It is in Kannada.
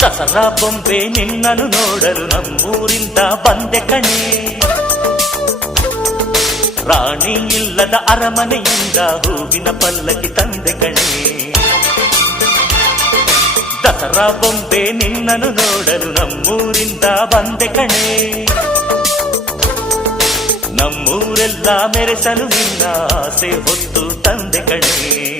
ದಸರಾ ಬೊಂಬೆ ನಿನ್ನನ್ನು ನೋಡಲು ನಮ್ಮೂರಿಂದ ಬಂದೆ ಕಣೆ. ರಾಣಿ ಇಲ್ಲದ ಅರಮನೆಯಿಂದ ಹೂವಿನ ಪಲ್ಲಕ್ಕಿ ತಂದೆ ಕಣೆ. ದಸರಾ ಬೊಂಬೆ ನಿನ್ನನ್ನು ನೋಡಲು ನಮ್ಮೂರಿಂದ ಬಂದೆ ಕಣೆ. ನಮ್ಮೂರೆಲ್ಲ ಮೆರೆಸಲು ನಿನ್ನ ಆಸೆ ಹೊತ್ತು ತಂದೆ ಕಣೆ.